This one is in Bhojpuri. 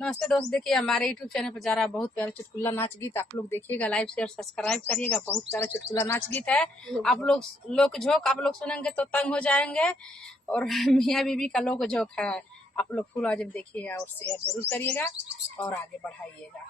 नमस्ते दोस्त, देखिए हमारे यूट्यूब चैनल पर जा रहा है बहुत प्यारा चुटकुला नाच गीत। आप लोग देखिएगा, लाइक शेयर सब्सक्राइब करिएगा। बहुत प्यारा चुटकुला नाच गीत है। आप लोग लोक झोंक आप लोग सुनेंगे तो तंग हो जाएंगे। और मियाँ बीबी का लोक झोंक है। आप लोग फुल आवाज में देखिएगा और शेयर जरूर करिएगा और आगे बढ़ाइएगा।